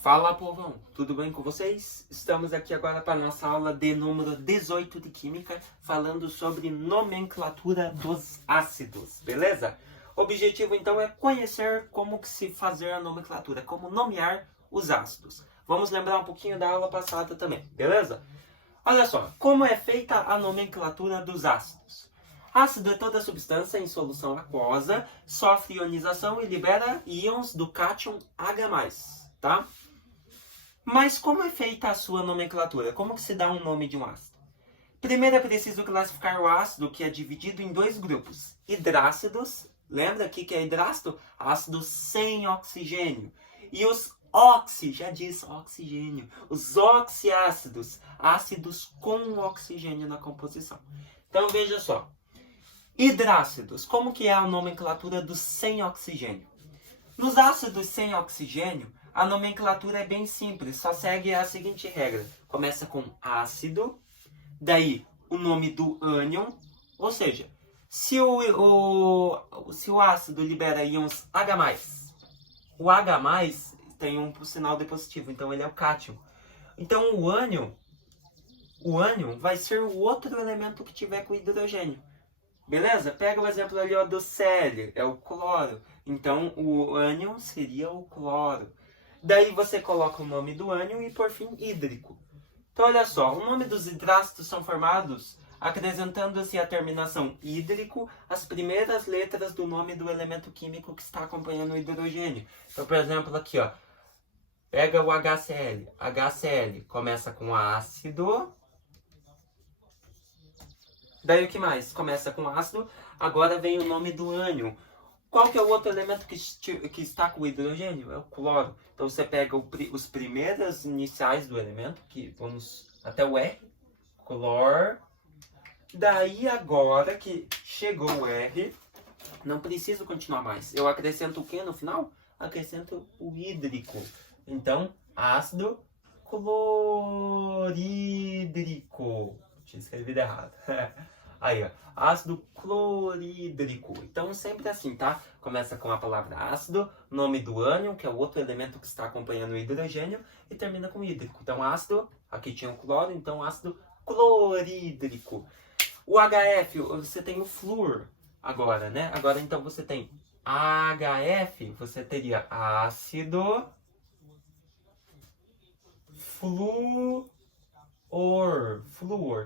Fala, povão! Tudo bem com vocês? Estamos aqui agora para a nossa aula de número 18 de Química, falando sobre nomenclatura dos ácidos, beleza? O objetivo, então, é conhecer como que se fazer a nomenclatura, como nomear os ácidos. Vamos lembrar um pouquinho da aula passada também, beleza? Olha só, como é feita a nomenclatura dos ácidos? Ácido é toda substância em solução aquosa, sofre ionização e libera íons do cátion H+, tá? Mas como é feita a sua nomenclatura? Como que se dá um nome de um ácido? Primeiro é preciso classificar o ácido, que é dividido em dois grupos. Hidrácidos, lembra aqui que é hidrácido? Ácido sem oxigênio. E os já diz oxigênio. Os oxiácidos, ácidos com oxigênio na composição. Então veja só. Hidrácidos, como que é a nomenclatura dos sem oxigênio? Nos ácidos sem oxigênio, a nomenclatura é bem simples, só segue a seguinte regra. Começa com ácido, daí o nome do ânion, ou seja, se o ácido libera íons H+, o H+, tem um sinal de positivo, então ele é o cátion. Então o ânion vai ser o outro elemento que tiver com hidrogênio. Beleza? Pega o exemplo ali ó, do Cl, é o cloro. Então o ânion seria o cloro. Daí você coloca o nome do ânion e, por fim, hídrico. Então, olha só, o nome dos hidrácidos são formados acrescentando-se a terminação hídrico as primeiras letras do nome do elemento químico que está acompanhando o hidrogênio. Então, por exemplo, aqui, ó, pega o HCl. HCl começa com ácido. Daí o que mais? Começa com ácido, agora vem o nome do ânion. Qual que é o outro elemento que está com o hidrogênio? É o cloro. Então você pega os primeiras iniciais do elemento, que vamos até o R, clor. Daí agora que chegou o R, não preciso continuar mais. Eu acrescento o que no final? Acrescento o hídrico. Então, ácido clorídrico. Tinha escrevido errado. Aí, ó, ácido clorídrico. Então, sempre assim, tá? Começa com a palavra ácido, nome do ânion, que é o outro elemento que está acompanhando o hidrogênio, e termina com hídrico. Então, ácido, aqui tinha o cloro, então ácido clorídrico. O HF, você tem o flúor agora, né? Agora, então, você tem HF, você teria ácido flúor.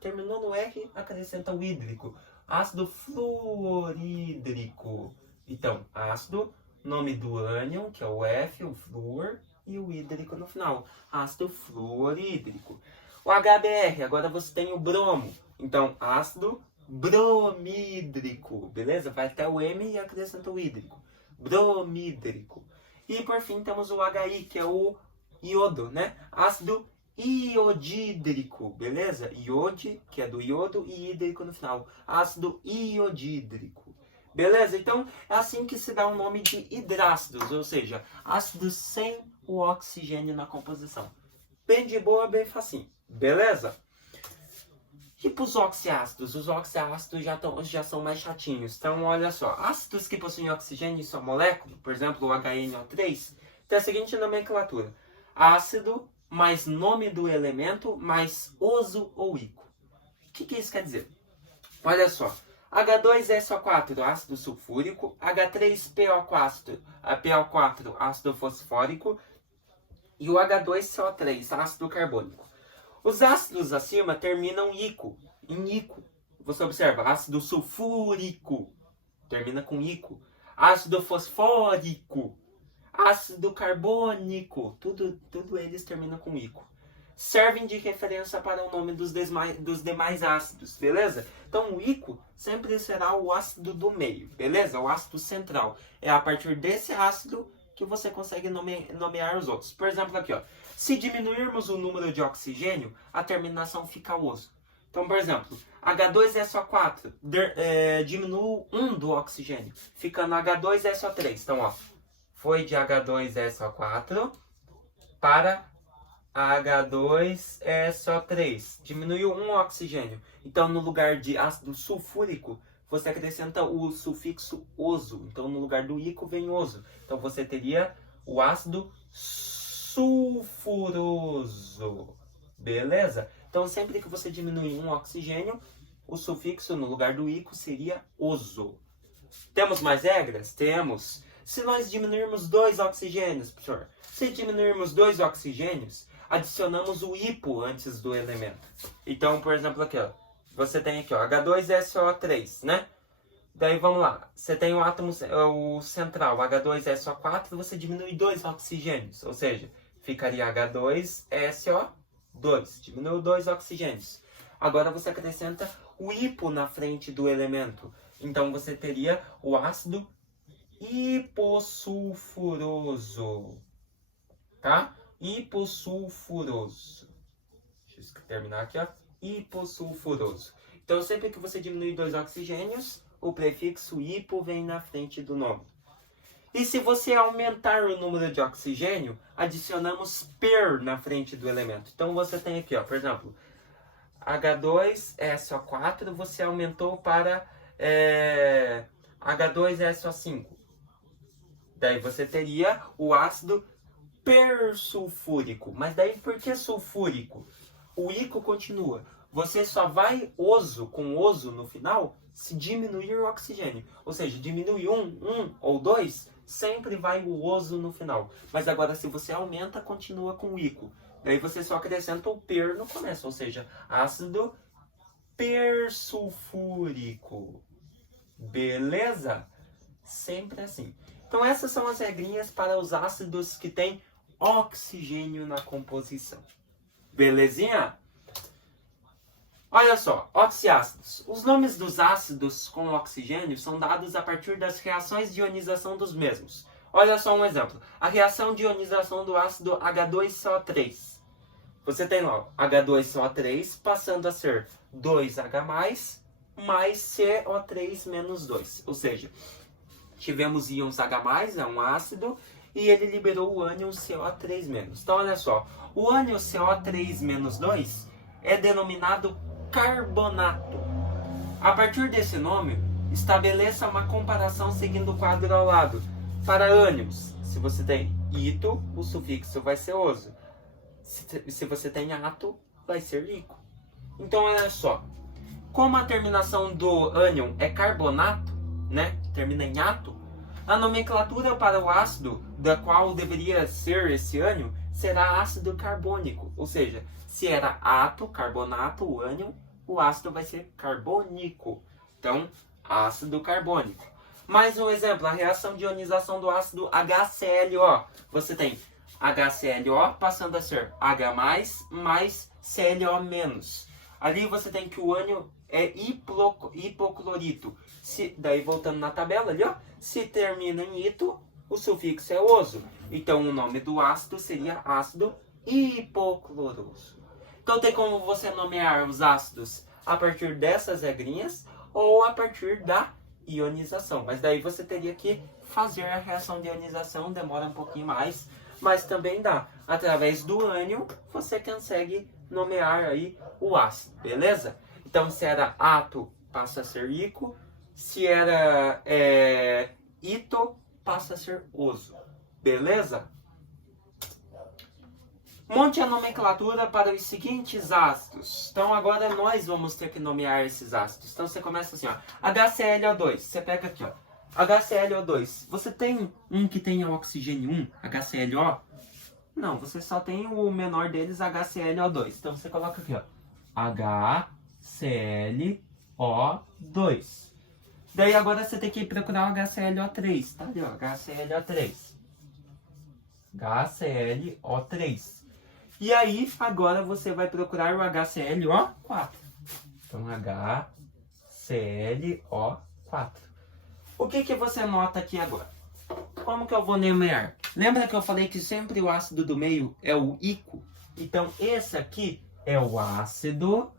Terminou no R, acrescenta o hídrico. Ácido fluorídrico. Então, ácido, nome do ânion, que é o F, o flúor, e o hídrico no final. Ácido fluorídrico. O HBr, agora você tem o bromo. Então, ácido bromídrico. Beleza? Vai até o M e acrescenta o hídrico. Bromídrico. E por fim temos o HI, que é o iodo, né? Ácido iodídrico, beleza? Iode, que é do iodo, e hídrico no final. Ácido iodídrico. Beleza? Então, é assim que se dá o nome de hidrácidos, ou seja, ácidos sem o oxigênio na composição. Bem de boa, bem facinho. Beleza? E para os oxiácidos? Os oxiácidos já são mais chatinhos. Então, olha só. Ácidos que possuem oxigênio em sua molécula, por exemplo, o HNO3, tem a seguinte nomenclatura. Ácido mais nome do elemento, mais oso ou ico. O que isso quer dizer? Olha só. H2SO4, ácido sulfúrico. H3PO4, ácido fosfórico. E o H2CO3, ácido carbônico. Os ácidos acima terminam em ico. Você observa, ácido sulfúrico termina com ico. Ácido fosfórico, ácido carbônico, tudo eles terminam com ico. Servem de referência para o nome dos demais ácidos, beleza? Então o ico sempre será o ácido do meio, beleza? O ácido central. É a partir desse ácido que você consegue nomear os outros. Por exemplo, aqui, ó. Se diminuirmos o número de oxigênio, a terminação fica oso. Então, por exemplo, H2SO4 diminui 1 do oxigênio, ficando H2SO3. Então, ó, foi de H2SO4 para H2SO3. Diminuiu 1 oxigênio. Então, no lugar de ácido sulfúrico, você acrescenta o sufixo oso. Então, no lugar do ico vem oso. Então, você teria o ácido sulfuroso. Beleza? Então, sempre que você diminuir um oxigênio, o sufixo no lugar do ico seria oso. Temos mais regras? Temos. Se nós diminuirmos 2 oxigênios, professor, se diminuirmos 2 oxigênios, adicionamos o hipo antes do elemento. Então, por exemplo, aqui, ó, você tem aqui, ó, H2SO3, né? Daí, vamos lá. Você tem o átomo o central, H2SO4, você diminui 2 oxigênios, ou seja, ficaria H2SO2, diminuiu 2 oxigênios. Agora você acrescenta o hipo na frente do elemento. Então, você teria o ácido hipossulfuroso, tá? Hipossulfuroso. Deixa eu terminar aqui, ó. Hipossulfuroso. Então, sempre que você diminui 2 oxigênios, o prefixo hipo vem na frente do nome. E se você aumentar o número de oxigênio, adicionamos per na frente do elemento. Então, você tem aqui, ó, por exemplo, H2SO4, você aumentou para H2SO5. Daí você teria o ácido persulfúrico. Mas daí por que sulfúrico? O ico continua. Você só vai oso, com oso no final, se diminuir o oxigênio. Ou seja, diminui um ou 2, sempre vai o oso no final. Mas agora se você aumenta, continua com o ico. Daí você só acrescenta o per no começo. Ou seja, ácido persulfúrico. Beleza? Sempre assim. Então essas são as regrinhas para os ácidos que têm oxigênio na composição. Belezinha? Olha só, oxiácidos. Os nomes dos ácidos com oxigênio são dados a partir das reações de ionização dos mesmos. Olha só um exemplo. A reação de ionização do ácido H2CO3. Você tem lá H2CO3 passando a ser 2H+, mais CO3 menos 2. Ou seja, tivemos íons H+, é um ácido, e ele liberou o ânion CO3-. Então, olha só, o ânion CO3-2 é denominado carbonato. A partir desse nome, estabeleça uma comparação seguindo o quadro ao lado. Para ânions, se você tem ito, o sufixo vai ser oso. Se você tem ato, vai ser ico. Então, olha só, como a terminação do ânion é carbonato, né, termina em ato, a nomenclatura para o ácido, da qual deveria ser esse ânion, será ácido carbônico. Ou seja, se era ato, carbonato, o ânion, o ácido vai ser carbônico. Então, ácido carbônico. Mais um exemplo, a reação de ionização do ácido HClO. Você tem HClO passando a ser H+, mais ClO-. Ali você tem que o ânion é hipoclorito. Daí, voltando na tabela ali, ó, se termina em ito, o sufixo é oso. Então, o nome do ácido seria ácido hipocloroso. Então, tem como você nomear os ácidos a partir dessas regrinhas ou a partir da ionização. Mas daí você teria que fazer a reação de ionização, demora um pouquinho mais, mas também dá. Através do ânion, você consegue nomear aí o ácido, beleza? Então, se era ato, passa a ser ico. Se era ito, passa a ser oso. Beleza? Monte a nomenclatura para os seguintes ácidos. Então, agora nós vamos ter que nomear esses ácidos. Então, você começa assim, ó. HClO2. Você pega aqui, ó. HClO2. Você tem um que tenha oxigênio 1, HClO? Não, você só tem o menor deles, HClO2. Então, você coloca aqui, ó. HClO2. Daí, agora você tem que procurar o HClO3. Tá ali, ó. HClO3. HClO3. E aí, agora você vai procurar o HClO4. Então, HClO4. O que você nota aqui agora? Como que eu vou nomear? Lembra que eu falei que sempre o ácido do meio é o ico? Então, esse aqui é o ácido...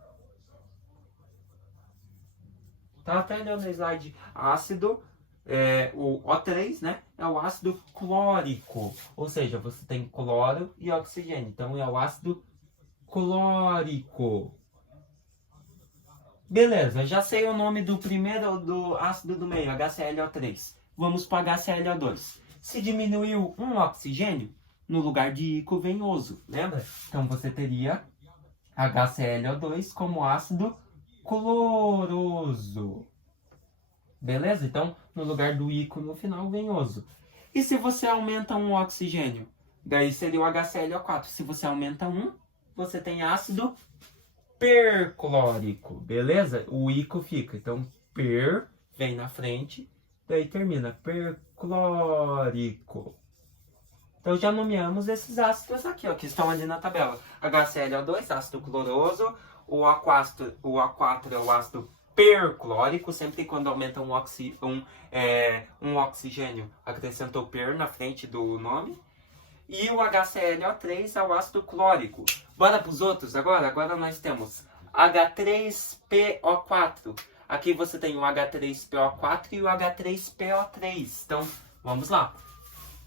Tá até olhando no slide. Ácido... o O3, né, é o ácido clórico, ou seja, você tem cloro e oxigênio, então é o ácido clórico. Beleza, já sei o nome do primeiro do ácido do meio, HClO3. Vamos para HClO2. Se diminuiu um oxigênio, no lugar de ico vem oso, lembra? Então você teria HClO2 como ácido cloroso. Beleza? Então, no lugar do ico no final vem oso. E se você aumenta um oxigênio? Daí seria o HClO4. Se você aumenta um, você tem ácido perclórico. Beleza? O ico fica. Então, per vem na frente. Daí termina perclórico. Então já nomeamos esses ácidos aqui, ó, que estão ali na tabela. HClO2, ácido cloroso. O A4 é o ácido perclórico. Sempre quando aumenta um oxigênio, acrescentou per na frente do nome. E o HClO3 é o ácido clórico. Bora para os outros agora? Agora nós temos H3PO4. Aqui você tem o H3PO4 e o H3PO3. Então, vamos lá.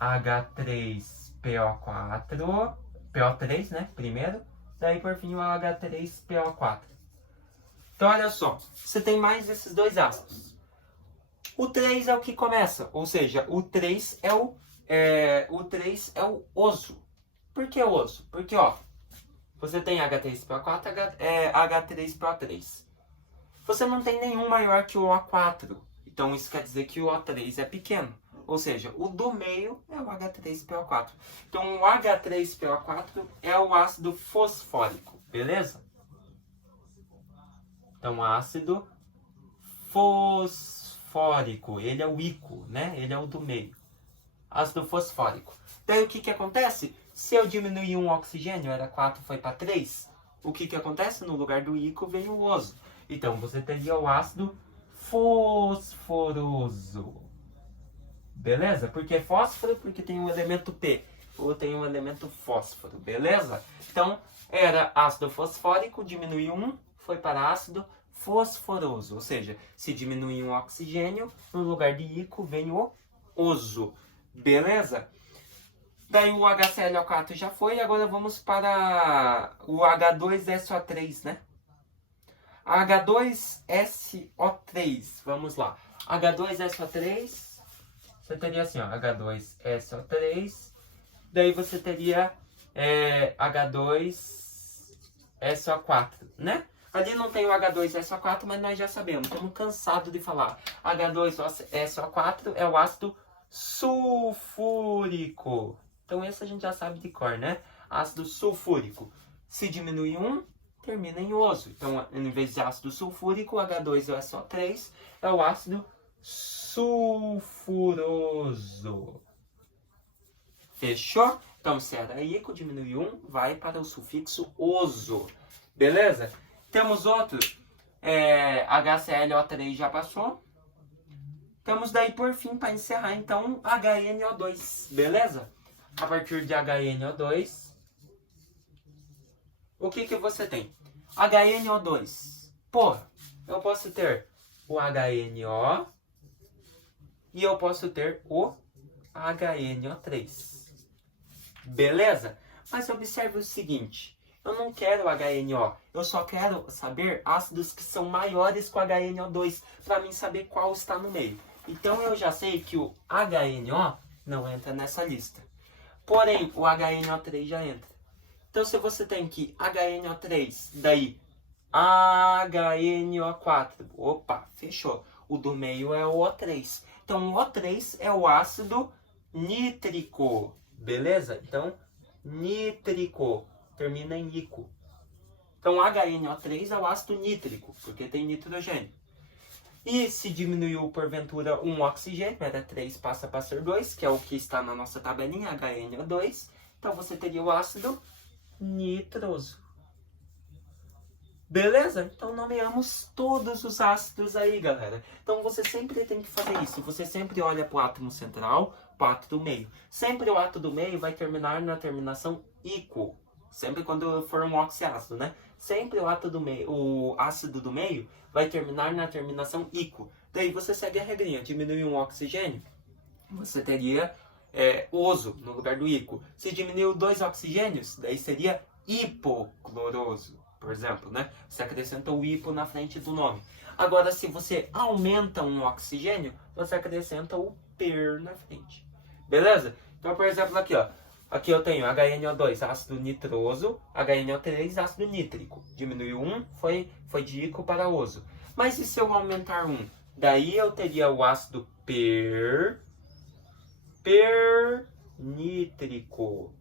H3PO4, PO3, né? Primeiro. Daí, por fim, o H3PO4. Então, olha só. Você tem mais esses dois ácidos. O 3 é o que começa. Ou seja, o 3 é o oso. Por que oso? Porque, ó, você tem H3PO4 H3PO3. Você não tem nenhum maior que o O4. Então, isso quer dizer que o O3 é pequeno. Ou seja, o do meio é o H3PO4. Então, o H3PO4 é o ácido fosfórico. Beleza? Então, ácido fosfórico. Ele é o ico, né? Ele é o do meio. Ácido fosfórico. Daí, o que acontece? Se eu diminuir um oxigênio, era 4, foi para 3. O que acontece? No lugar do ico vem o oso. Então, você teria o ácido fosforoso. Beleza? Por que fósforo? Porque tem um elemento P. Ou tem um elemento fósforo. Beleza? Então, era ácido fosfórico, diminuiu um, foi para ácido fosforoso. Ou seja, se diminuir um oxigênio, no lugar de ico vem o oso. Beleza? Daí o HClO4 já foi. Agora vamos para o H2SO3, né? H2SO3, vamos lá. H2SO3, você teria assim, ó, H2SO3, daí você teria H2SO4, né? Ali não tem o H2SO4, mas nós já sabemos, estamos cansados de falar. H2SO4 é o ácido sulfúrico. Então esse a gente já sabe de cor, né? Ácido sulfúrico. Se diminuir um, termina em oso. Então, em vez de ácido sulfúrico, H2SO3 é o ácido sulfuroso. Fechou? Então, se era ico, diminui um, vai para o sufixo oso. Beleza? Temos outro. HClO3 já passou. Temos daí, por fim, para encerrar, então, HNO2. Beleza? A partir de HNO2... O que você tem? HNO2. Porra, eu posso ter o HNO e eu posso ter o HNO3. Beleza? Mas observe o seguinte. Eu não quero HNO. Eu só quero saber ácidos que são maiores que o HNO2. Para mim saber qual está no meio. Então eu já sei que o HNO não entra nessa lista. Porém, o HNO3 já entra. Então, se você tem aqui HNO3, daí HNO4, opa, fechou. O do meio é o O3. Então, o O3 é o ácido nítrico, beleza? Então, nítrico, termina em ico. Então, HNO3 é o ácido nítrico, porque tem nitrogênio. E se diminuiu, porventura, um oxigênio, era 3, passa para ser 2, que é o que está na nossa tabelinha, HNO2. Então, você teria o ácido nitroso. Beleza? Então nomeamos todos os ácidos aí, galera. Então você sempre tem que fazer isso. Você sempre olha para o átomo central, para o átomo do meio. Sempre o átomo do meio vai terminar na terminação ico. Sempre quando for um oxiácido, né? Sempre o átomo do meio, o ácido do meio vai terminar na terminação ico. Daí você segue a regrinha. Diminui um oxigênio, você teria oso no lugar do ico. Se diminuiu 2 oxigênios, daí seria hipocloroso, por exemplo, né? Você acrescenta o hipo na frente do nome. Agora, se você aumenta um oxigênio, você acrescenta o per na frente. Beleza? Então, por exemplo, aqui, ó. Aqui eu tenho HNO2, ácido nitroso, HNO3, ácido nítrico. Diminuiu um, foi de ico para oso. Mas e se eu aumentar um? Daí eu teria o ácido pernítrico.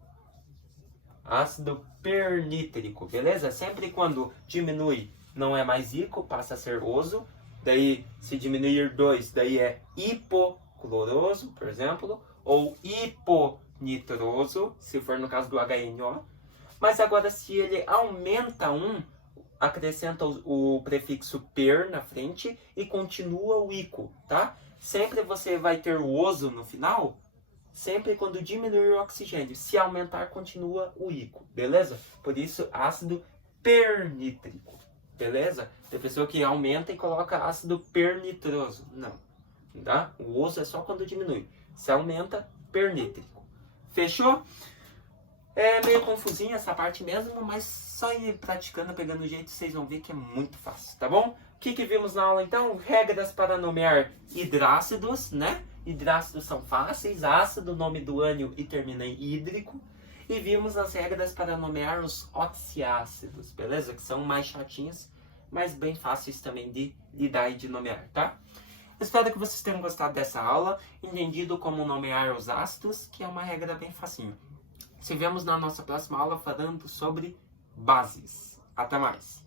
Ácido pernítrico, beleza? Sempre quando diminui, não é mais ico, passa a ser oso. Daí, se diminuir 2, daí é hipocloroso, por exemplo. Ou hiponitroso, se for no caso do HNO. Mas agora, se ele aumenta um, acrescenta o prefixo per na frente e continua o ico, tá? Sempre você vai ter o oso no final, sempre quando diminuir o oxigênio. Se aumentar, continua o ico, beleza? Por isso, ácido pernítrico, beleza? Tem pessoa que aumenta e coloca ácido pernitroso. Não, tá? O oso é só quando diminui. Se aumenta, pernítrico. Fechou? É meio confusinha essa parte mesmo, mas só ir praticando, pegando o jeito, vocês vão ver que é muito fácil, tá bom? O que vimos na aula então? Regras para nomear hidrácidos, né? Hidrácidos são fáceis, ácido, nome do ânion e termina em hídrico. E vimos as regras para nomear os oxiácidos, beleza? Que são mais chatinhos, mas bem fáceis também de lidar e de nomear, tá? Espero que vocês tenham gostado dessa aula, entendido como nomear os ácidos, que é uma regra bem facinho. Se vemos na nossa próxima aula falando sobre bases. Até mais!